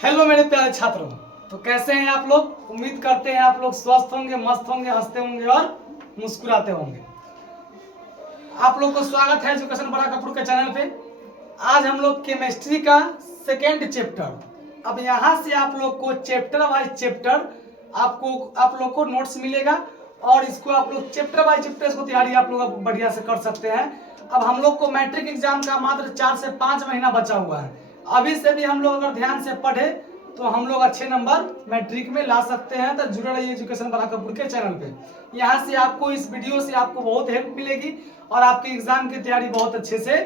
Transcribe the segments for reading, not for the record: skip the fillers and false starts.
Hello मेरे प्यारे छात्रों, तो कैसे हैं आप लोग। उम्मीद करते हैं आप लोग स्वस्थ होंगे, मस्त होंगे, हंसते होंगे और मुस्कुराते होंगे। आप लोग को स्वागत है एजुकेशन बड़ा कपूर के चैनल पे। आज हम लोग केमिस्ट्री का सेकेंड चैप्टर, अब यहाँ से आप लोग को चैप्टर वाइज चैप्टर आप लोग को नोट्स मिलेगा और इसको आप लोग चैप्टर वाइज चैप्टर को तैयारी आप लोग बढ़िया से कर सकते हैं। अब हम लोग को मैट्रिक एग्जाम का मात्र 4 से 5 महीना बचा हुआ है। अभी से भी हम लोग अगर ध्यान से पढ़े तो हम लोग अच्छे नंबर मैट्रिक में ला सकते हैं। तो जुड़े रहिए एजुकेशन बड़ा कपूर के चैनल पे। यहाँ से आपको इस वीडियो से आपको बहुत हेल्प मिलेगी और आपकी एग्जाम की तैयारी बहुत अच्छे से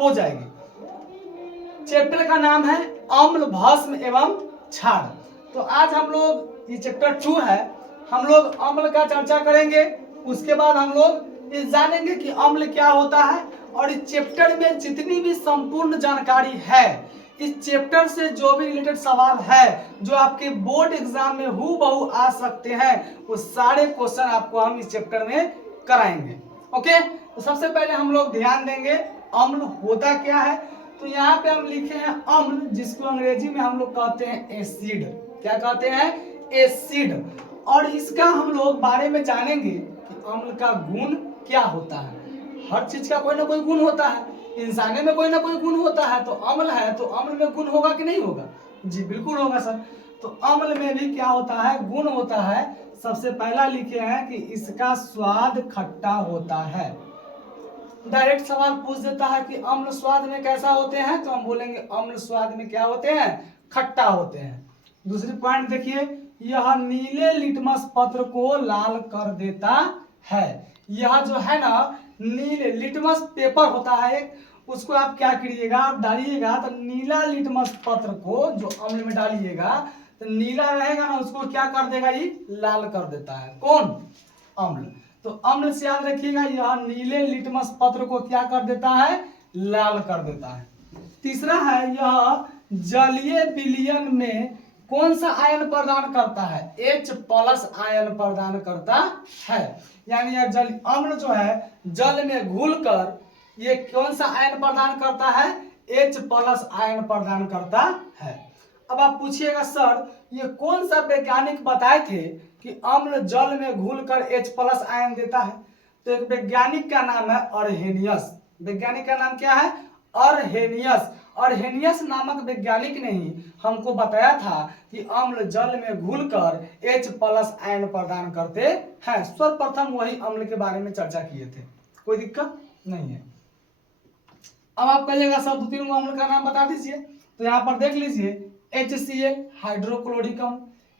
हो जाएगी। चैप्टर का नाम है अम्ल, भस्म एवं क्षार। तो आज हम लोग ये चैप्टर 2 है, हम लोग अम्ल का चर्चा करेंगे। उसके बाद हम लोग ये जानेंगे कि अम्ल क्या होता है और इस चैप्टर में जितनी भी संपूर्ण जानकारी है, इस चैप्टर से जो भी रिलेटेड सवाल है जो आपके बोर्ड एग्जाम में हूबहू आ सकते हैं, वो सारे क्वेश्चन आपको हम इस चैप्टर में कराएंगे। ओके, तो सबसे पहले हम लोग ध्यान देंगे अम्ल होता क्या है। तो यहाँ पे हम लिखे हैं अम्ल, जिसको अंग्रेजी में हम लोग कहते हैं एसिड। क्या कहते हैं? एसिड। और इसका हम लोग बारे में जानेंगे कि अम्ल का गुण क्या होता है। हर चीज का कोई ना कोई गुण होता है, इंसाने में कोई ना कोई गुण होता है। तो अम्ल है तो अम्ल में गुण होगा कि नहीं होगा? जी बिल्कुल होगा सर। तो अम्ल में भी क्या होता है? गुण होता है। सबसे पहला लिखे हैं कि इसका स्वाद खट्टा होता है। डायरेक्ट सवाल पूछ देता है कि अम्ल स्वाद में कैसा होते हैं, तो हम बोलेंगे अम्ल स्वाद में क्या होते हैं? खट्टा होते हैं। दूसरी पॉइंट देखिए, यह नीले लिटमस पत्र को लाल कर देता है। यह जो है ना, नीले लिटमस पेपर होता है एक, उसको आप क्या करिएगा, आप डालिएगा तो नीला लिटमस पत्र को जो अम्ल में डालिएगा तो नीला रहेगा ना, उसको क्या कर देगा? ये लाल कर देता है। कौन? अम्ल। तो अम्ल से याद रखिएगा, यह नीले लिटमस पत्र को क्या कर देता है? लाल कर देता है। तीसरा है, यह जलीय विलयन में कौन सा आयन प्रदान करता है? H+ आयन प्रदान करता है। यानी यह जल अम्ल जो है जल में घुलकर ये कौन सा आयन प्रदान करता है? H+ आयन प्रदान करता है। अब आप पूछिएगा सर ये कौन सा वैज्ञानिक बताए थे कि अम्ल जल में घुलकर H+ आयन देता है? तो एक वैज्ञानिक का नाम है अर्हेनियस। वैज्ञानिक का नाम क्या है? अर्हेनियस। अर्हेनियस नामक वैज्ञानिक ने ही हमको बताया था कि अम्ल जल में घुलकर H+ आयन प्रदान करते हैं। सर्वप्रथम वही अम्ल के बारे में चर्चा किए थे। कोई दिक्कत नहीं है। अब आप कहिएगा सर 2-3 अम्ल का नाम बता दीजिए। तो यहाँ पर देख लीजिए, HCl हाइड्रोक्लोरिक अम्ल,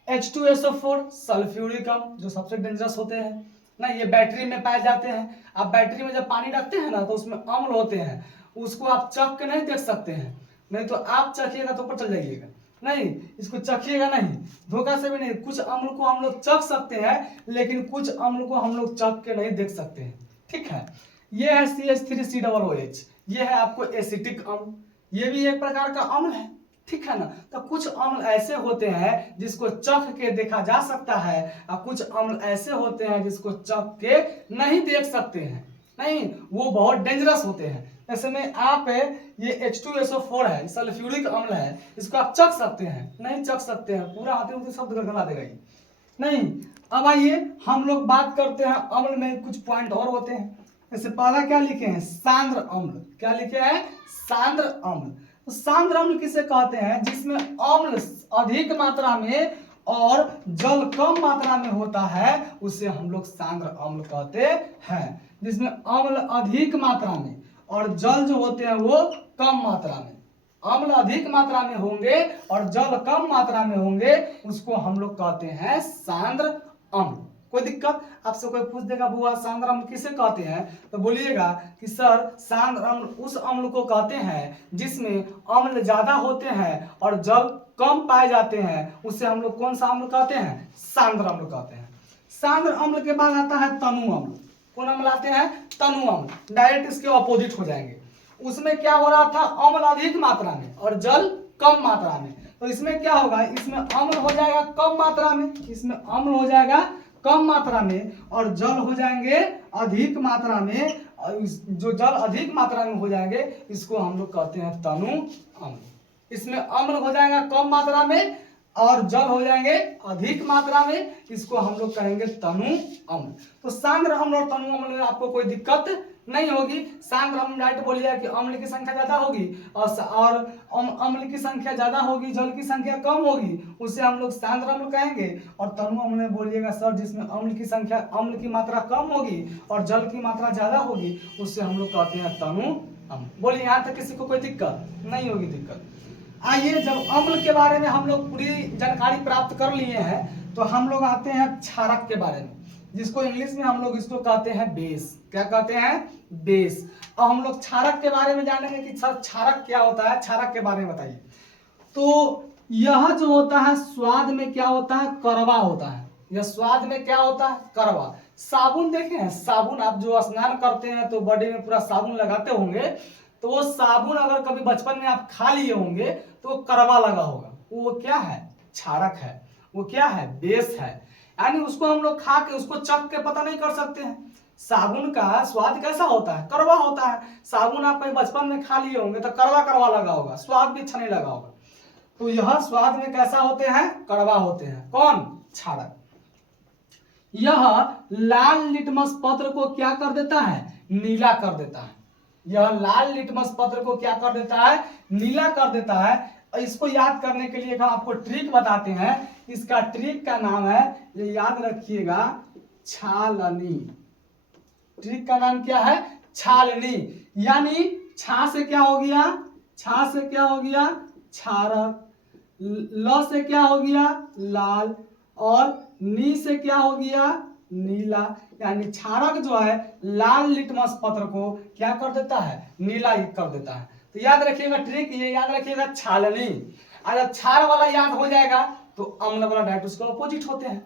H2SO4 सल्फ्यूरिक अम्ल, जो सबसे डेंजरस होते हैं ना, ये बैटरी में पाए जाते हैं। आप बैटरी में जब पानी रखते हैं ना तो उसमें अम्ल होते हैं, उसको आप चख के नहीं देख सकते हैं, नहीं तो आप चखिएगा तो ऊपर चल जाइएगा। नहीं, इसको चखिएगा नहीं, धोखा से भी नहीं। कुछ अम्ल को हम लोग चख सकते हैं लेकिन कुछ अम्ल को हम लोग चख के नहीं देख सकते हैं। ठीक है, ये है CH3COOH, ये है आपको एसिटिक अम्ल, ये भी एक प्रकार का अम्ल है। ठीक है ना। तो कुछ अम्ल ऐसे होते हैं जिसको चख के देखा जा सकता है और कुछ अम्ल ऐसे होते हैं जिसको चख के नहीं देख सकते हैं, नहीं, वो बहुत डेंजरस होते हैं। ऐसे में आप ये H2SO4 है, सल्फ्यूरिक अम्ल है, इसको आप चख सकते हैं? नहीं चख सकते हैं, पूरा आते होते शब्द गलगला देगा ये। नहीं। अब आइए हम लोग बात करते हैं अम्ल में कुछ पॉइंट और होते हैं। जैसे पहला क्या लिखे हैं? सांद्र अम्ल। क्या लिखे हैं? सांद्र अम्ल। तो सांद्र अम्ल किसे कहते हैं? जिसमें अम्ल अधिक मात्रा में और जल कम मात्रा में होता है, उसे हम लोग सांद्र अम्ल कहते हैं। जिसमें अम्ल अधिक मात्रा में और जल जो होते हैं वो कम मात्रा में, अम्ल अधिक मात्रा में होंगे और जल कम मात्रा में होंगे, उसको हम लोग कहते हैं सांद्र अम्ल। कोई दिक्कत? आपसे कोई पूछ देगा बुआ सांद्र अम्ल किसे कहते हैं, तो बोलिएगा कि सर सांद्र अम्ल उस अम्ल को कहते हैं जिसमें अम्ल ज्यादा होते हैं और जल कम पाए जाते हैं, उसे हम लोग कौन सा अम्ल कहते हैं? सांद्र अम्ल कहते हैं। सांद्र अम्ल के बाद आता है तनु अम्ल। कौन अम्ल आते हैं? तनु अम्ल। डायरेक्ट इसके ऑपोजिट हो जाएंगे। उसमें क्या हो रहा था? अम्ल अधिक मात्रा में और जल कम मात्रा में। तो इसमें क्या होगा? इसमें अम्ल हो जाएगा कम मात्रा में, इसमें अम्ल हो जाएगा कम मात्रा में और जल हो जाएंगे अधिक मात्रा में। जो जल अधिक मात्रा में हो जाएंगे इसको हम लोग कहते हैं तनु अम्ल। इसमें अम्ल हो जाएगा कम मात्रा में और जल हो जाएंगे अधिक मात्रा में, इसको हम लोग कहेंगे तनु अम्ल। तो सांद्र अम्ल और तनु अम्ल में आपको कोई दिक्कत नहीं होगी। सांद्र अम्ल डायरेक्ट बोलिए कि अम्ल की संख्या ज्यादा होगी और अम्ल की संख्या ज्यादा होगी, जल की संख्या कम होगी, उसे हम लोग सांद्र अम्ल कहेंगे। और तनु अम्ल में बोलिएगा सर जिसमें अम्ल की मात्रा कम होगी और जल की मात्रा ज्यादा होगी, उससे हम लोग कहते हैं तनु अम्ल। बोलिए यहाँ तक किसी को कोई दिक्कत नहीं होगी? दिक्कत। आइए, जब अम्ल के बारे में हम लोग पूरी जानकारी प्राप्त कर लिए हैं तो हम लोग आते हैं क्षारक के बारे में, जिसको इंग्लिश में हम लोग इसको कहते हैं बेस। क्या कहते हैं? बेस। और हम लोग क्षारक के बारे में जानेंगे कि सर क्षारक क्या होता है, क्षारक के बारे में बताइए। तो यह जो होता है स्वाद में क्या होता है? कड़वा होता है। यह स्वाद में क्या होता है? कड़वा। साबुन देखे हैं? साबुन आप जो स्नान करते हैं तो बॉडी में पूरा साबुन लगाते होंगे, तो वो साबुन अगर कभी बचपन में आप खा लिए होंगे तो वो कड़वा लगा होगा, वो क्या है? क्षारक है। वो क्या है? बेस है। यानी उसको हम लोग खा के उसको चख के पता नहीं कर सकते हैं साबुन का स्वाद कैसा होता है, कड़वा होता है। साबुन आप कहीं बचपन में खा लिए होंगे तो कड़वा कड़वा लगा होगा, स्वाद भी अच्छा नहीं लगा होगा। तो यह स्वाद में कैसा होते हैं? कड़वा होते हैं। कौन? क्षारक। यह लाल लिटमस पत्र को क्या कर देता है? नीला कर देता है। यह लाल लिटमस पत्र को क्या कर देता है? नीला कर देता है। इसको याद करने के लिए हम आपको ट्रिक बताते हैं। इसका ट्रिक का नाम है, ये याद रखिएगा, छालनी। ट्रिक का नाम क्या है? छालनी। यानी छा से क्या हो गया? छा से क्या हो गया? क्षारक। ल से क्या हो गया? लाल। और नी से क्या हो गया? नीला। यानी क्षारक जो है लाल लिटमस पत्र को क्या कर देता है? नीला कर देता है। तो याद रखिएगा ट्रिक, ये याद रखिएगा छालनी। और जब क्षार वाला याद हो जाएगा तो अम्ल वाला डायरेक्ट उसके अपोजिट होते हैं।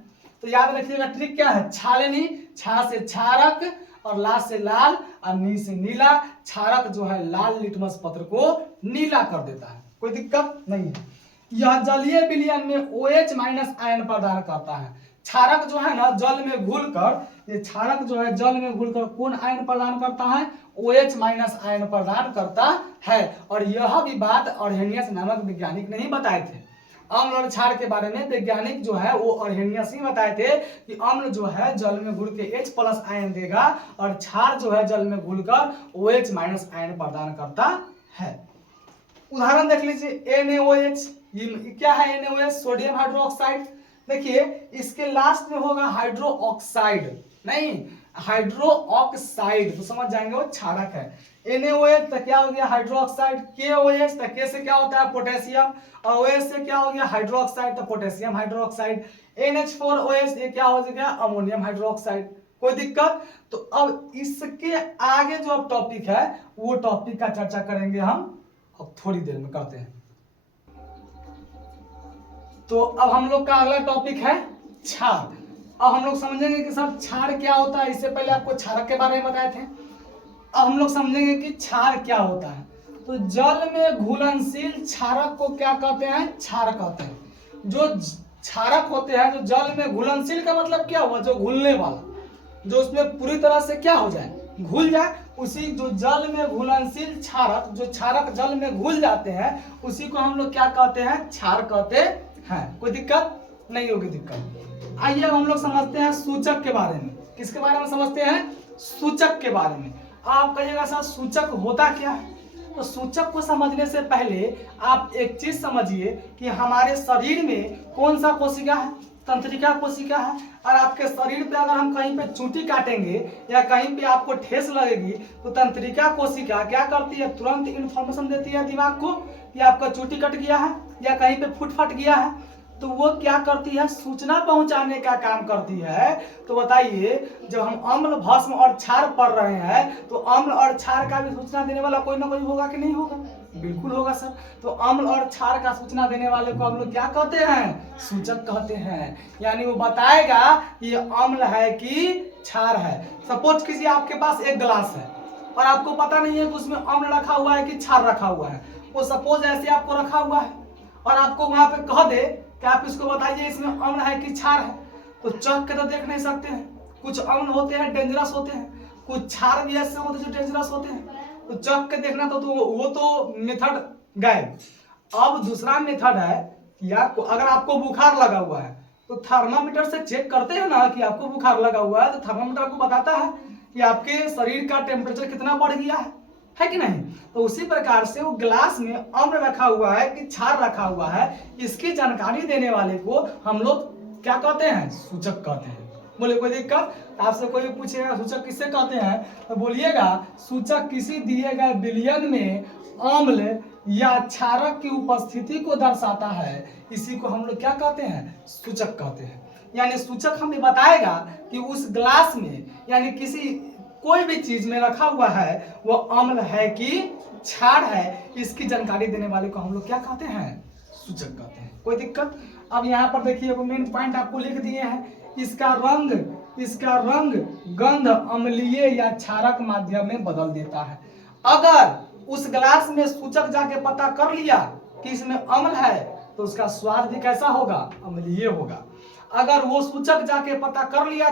तो याद रखिएगा ट्रिक क्या है? छालनी। छा से क्षारक और ला से लाल और नी से नीला। क्षारक जो है लाल लिटमस पत्र को नीला कर देता है। कोई दिक्कत नहीं है। यह जलीय विलयन में OH- आयन प्रदान करता है। क्षारक जो है ना जल में घुलकर, ये क्षारक जो है जल में घुलकर कौन आयन प्रदान करता है? OH- आयन प्रदान करता है। और यह भी बात अर्हेनियस नामक वैज्ञानिक ने ही बताए थे। अम्ल और क्षार के बारे में वैज्ञानिक जो है वो अर्हेनियस ही बताए थे कि अम्ल जो है जल में घुल के H+ आयन देगा और क्षार जो है जल में घुलकर OH- आयन प्रदान करता है। उदाहरण देख लीजिए NaOH। ये क्या है? NaOH sodium hydroxide. देखिए इसके लास्ट में होगा हाइड्रो ऑक्साइड, नहीं हाइड्रो ऑक्साइड, तो समझ जाएंगे वो क्षारक है। NaOH तो क्या हो गया? Hydro oxide. KOH तो K से क्या होता है? पोटेशियम। और OH से क्या हो गया? हाइड्रो ऑक्साइड, तो पोटेशियम हाइड्रो ऑक्साइड। NH4OH ये क्या हो गया? Ammonium hydro oxide. कोई दिक्कत? तो अब इसके आगे जो अब टॉपिक है वो टॉपिक का चर्चा करेंगे हम अब थोड़ी देर में करते हैं। तो अब हम लोग का अगला टॉपिक है क्षार। अब हम लोग समझेंगे कि सर क्षार क्या होता है। इससे पहले आपको क्षारक के बारे में बताए थे। अब हम लोग समझेंगे कि क्षार क्या होता है। तो जल में घुलनशील क्षारक को क्या कहते हैं? क्षार कहते हैं। जो क्षारक होते हैं जो जल में घुलनशील का मतलब क्या हुआ? जो घुलने वाला, जो उसमें पूरी तरह से क्या हो जाए? घुल जाए। उसी जो जल में घुलनशील क्षारक, जो क्षारक जल में घुल जाते हैं उसी को हम लोग क्या कहते हैं? क्षार कहते हैं। कोई दिक्कत नहीं होगी? दिक्कत। आइए अब हम लोग समझते हैं सूचक के बारे में। किसके बारे में समझते हैं? सूचक के बारे में। आप कहिएगा सर सूचक होता क्या है? तो सूचक को समझने से पहले आप एक चीज समझिए कि हमारे शरीर में कौन सा कोशिका है? तंत्रिका कोशिका है। और आपके शरीर पे अगर हम कहीं पे चूंटी काटेंगे या कहीं पे आपको ठेस लगेगी तो तंत्रिका कोशिका क्या करती है? तुरंत इंफॉर्मेशन देती है दिमाग को कि आपका चूंटी कट गया है या कहीं पे फूट फट गया है। तो वो क्या करती है? सूचना पहुंचाने का काम करती है। तो बताइए जब हम अम्ल भस्म और क्षार पढ़ रहे हैं तो अम्ल और क्षार का भी सूचना देने वाला कोई ना कोई होगा कि नहीं होगा? बिल्कुल होगा सर। तो अम्ल और क्षार का सूचना देने वाले को हम लोग क्या कहते हैं? सूचक कहते हैं। यानी वो बताएगा कि ये अम्ल है कि क्षार है। सपोज कीजिए आपके पास एक गिलास है और आपको पता नहीं है कि उसमें अम्ल रखा हुआ है कि क्षार रखा हुआ है। वो सपोज ऐसे आपको रखा हुआ है और आपको वहां पे कह दे कि आप इसको बताइए इसमें अम्ल है कि क्षार है, तो चख के तो देख नहीं सकते हैं। कुछ अम्ल होते हैं डेंजरस होते हैं, कुछ क्षार भी ऐसे होते हैं जो डेंजरस होते हैं। तो चख के देखना तो वो तो मेथड गायब। अब दूसरा मेथड है कि आपको अगर आपको बुखार लगा हुआ है तो थर्मामीटर से चेक करते हैं ना कि आपको बुखार लगा हुआ है, तो थर्मामीटर आपको बताता है कि आपके शरीर का टेम्परेचर कितना बढ़ गया है कि नहीं। तो उसी प्रकार से वो ग्लास में अम्ल रखा हुआ है कि क्षार रखा हुआ है, इसकी जानकारी देने वाले को हम लोग क्या कहते हैं, सूचक कहते हैं। बोले कोई दिक्कत? आपसे कोई पूछेगा सूचक किससे कहते हैं, तो बोलिएगा सूचक किसी दिए गए विलयन में अम्ल या क्षारक की उपस्थिति को दर्शाता है, इसी को हम लोग क्या कहते हैं, सूचक कहते हैं। यानी सूचक हमें बताएगा कि उस ग्लास में यानी किसी कोई भी चीज में रखा हुआ है वो अम्ल है कि क्षार है, इसकी जानकारी देने वाले को हम लोग क्या कहते हैं, सूचक कहते हैं। कोई दिक्कत? अब यहाँ पर देखिए मेन पॉइंट आपको लिख दिए हैं, इसका रंग गंध अम्लीय या क्षारक माध्यम में बदल देता है। अगर उस ग्लास में सूचक जाके पता कर लिया कि इसमें अम्ल है तो उसका स्वाद भी कैसा होगा, अम्लीय होगा। अगर वो सूचक जाके पता कर लिया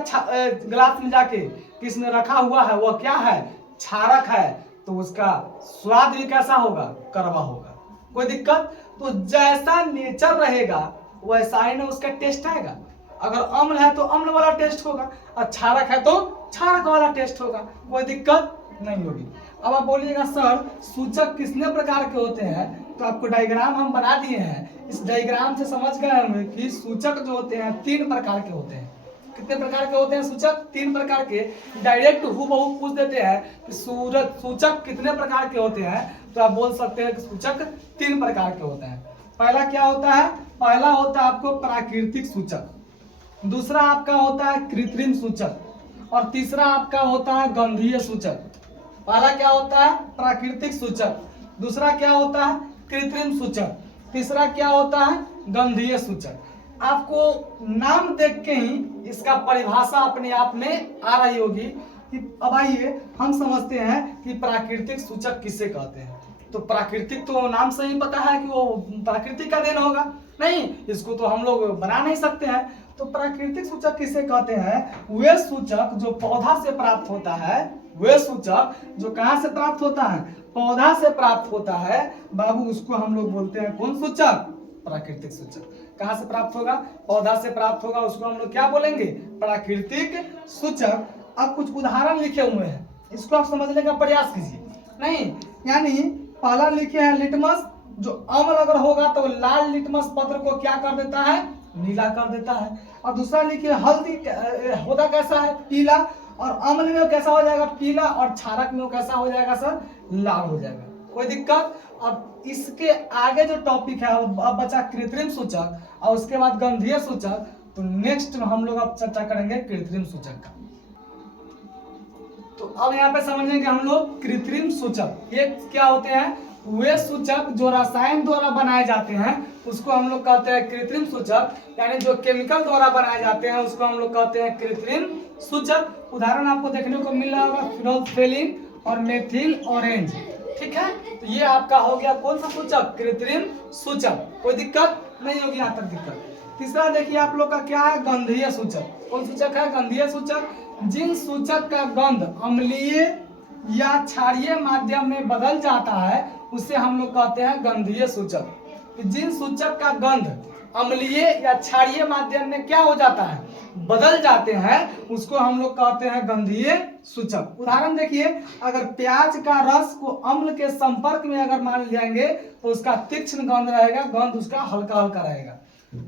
ग्लास में जाके कि इसमें रखा हुआ है वो क्या है, क्षारक है, तो उसका स्वाद भी कैसा होगा, कड़वा होगा। कोई दिक्कत? तो जैसा नेचर रहेगा वैसा ही ना उसका टेस्ट आएगा। अगर अम्ल है तो अम्ल वाला टेस्ट होगा और क्षारक है तो क्षारक वाला टेस्ट होगा। कोई दिक्कत नहीं होगी। अब आप बोलिएगा सर सूचक कितने प्रकार के होते हैं, तो आपको डायग्राम हम बना दिए हैं। इस डायग्राम से समझ गए हम कि सूचक जो होते हैं 3 प्रकार के होते हैं। कितने प्रकार के होते हैं सूचक? 3 प्रकार के। डायरेक्ट हूबहू पूछ देते हैं कि सूचक कितने प्रकार के होते हैं, तो आप बोल सकते हैं कि सूचक 3 प्रकार के होते हैं। पहला क्या होता है? पहला होता है आपको प्राकृतिक सूचक, दूसरा आपका होता है कृत्रिम सूचक, और तीसरा आपका होता है गंधीय सूचक। पहला क्या होता है? प्राकृतिक सूचक, दूसरा क्या होता है? कृत्रिम सूचक, तीसरा क्या होता है? गंधीय सूचक। आपको नाम देख के ही इसका परिभाषा अपने आप में आ रही होगी कि अब आइए हम समझते हैं कि प्राकृतिक सूचक किसे कहते हैं। तो प्राकृतिक तो नाम से ही पता है कि वो प्राकृतिक का देन होगा, नहीं इसको तो हम लोग बना नहीं सकते हैं। तो प्राकृतिक सूचक किसे कहते हैं? वे सूचक जो पौधा से प्राप्त होता है, वे सूचक जो कहाँ से प्राप्त होता है, पौधा से प्राप्त होता है बाबू, उसको हम लोग बोलते हैं कौन सूचक? प्राकृतिक सूचक। कहाँ से प्राप्त होगा? पौधा से प्राप्त होगा, उसको हम लोग क्या बोलेंगे? प्राकृतिक सूचक। अब कुछ उदाहरण लिखे हुए हैं, इसको आप समझने का प्रयास कीजिए। नहीं यानी पहला लिखे हैं लिटमस, जो अम्ल अगर होगा तो लाल लिटमस पत्र को क्या कर देता है? नीला कर देता है। और दूसरा लिखिए हल्दी, होता कैसा है? पीला, और अम्ल में कैसा हो जाएगा? पीला, और क्षारक में कैसा हो जाएगा सर? लाल हो जाएगा। कोई दिक्कत? अब इसके आगे जो टॉपिक है अब बचा कृत्रिम सूचक और उसके बाद गंधीय सूचक। तो नेक्स्ट हम लोग अब चर्चा करेंगे कृत्रिम सूचक का। तो अब यहाँ पे समझेंगे हम लोग कृत्रिम सूचक। ये क्या होते हैं? वे सूचक जो रसायन द्वारा बनाए जाते हैं उसको हम लोग कहते हैं कृत्रिम सूचक, यानी जो केमिकल द्वारा बनाए जाते हैं उसको हम लोग कहते हैं कृत्रिम सूचक। उदाहरण आपको देखने को मिल रहा होगा फिनोल्फथालीन और मेथिल ऑरेंज, ठीक है। तो ये आपका हो गया कौन सा सूचक? कृत्रिम सूचक। कोई दिक्कत नहीं होगी यहाँ तक दिक्कत। तीसरा देखिए आप लोग का क्या है? गंधीय सूचक। कौन सूचक है? गंधीय सूचक। जिन सूचक का गंध अम्लीय या क्षारीय माध्यम में बदल जाता है उसे हम लोग कहते हैं गंधीय सूचक। जिन सूचक का गंध अम्लीय या क्षारीय माध्यम में क्या हो जाता है? बदल जाते हैं, उसको हम लोग कहते हैं गंधीय सूचक। उदाहरण देखिए, अगर प्याज का रस को अम्ल के संपर्क में अगर मान जाएंगे तो उसका तीक्ष्ण गंध रहेगा, गंध उसका हल्का हल्का रहेगा।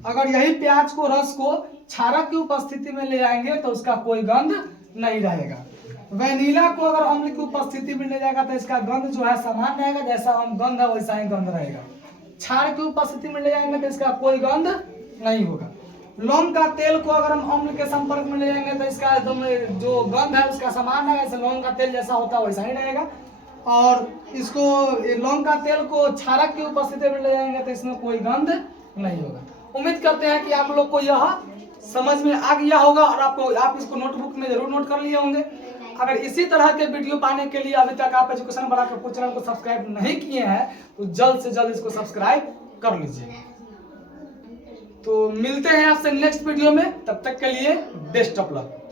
अगर यही प्याज को रस को क्षारक की उपस्थिति में ले जाएंगे तो उसका कोई गंध नहीं रहेगा। वैनिला को अगर अम्ल की उपस्थिति में ले जाएगा तो इसका गंध जो है समान रहेगा, जैसा हम गंध है वैसा ही गंध रहेगा। क्षार की उपस्थिति में ले जाएंगे तो इसका कोई गंध नहीं होगा। लौंग का तेल को अगर हम अम्ल के संपर्क में ले जाएंगे तो इसका एकदम जो गंध है उसका समान रहेगा, जैसे लौंग का तेल जैसा होता है वैसा ही रहेगा। और इसको लौंग का तेल को क्षारक की उपस्थिति में ले जाएंगे तो इसमें कोई गंध नहीं होगा। उम्मीद करते हैं कि आप लोग को यह समझ में आ गया होगा और आप इसको नोटबुक में जरूर नोट कर लिए होंगे। अगर इसी तरह के वीडियो पाने के लिए अभी तक आप एजुकेशन बड़ा के चैनल को सब्सक्राइब नहीं किए हैं तो जल्द से जल्द इसको सब्सक्राइब कर लीजिए। तो मिलते हैं आपसे नेक्स्ट वीडियो में, तब तक के लिए बेस्ट ऑफ लक।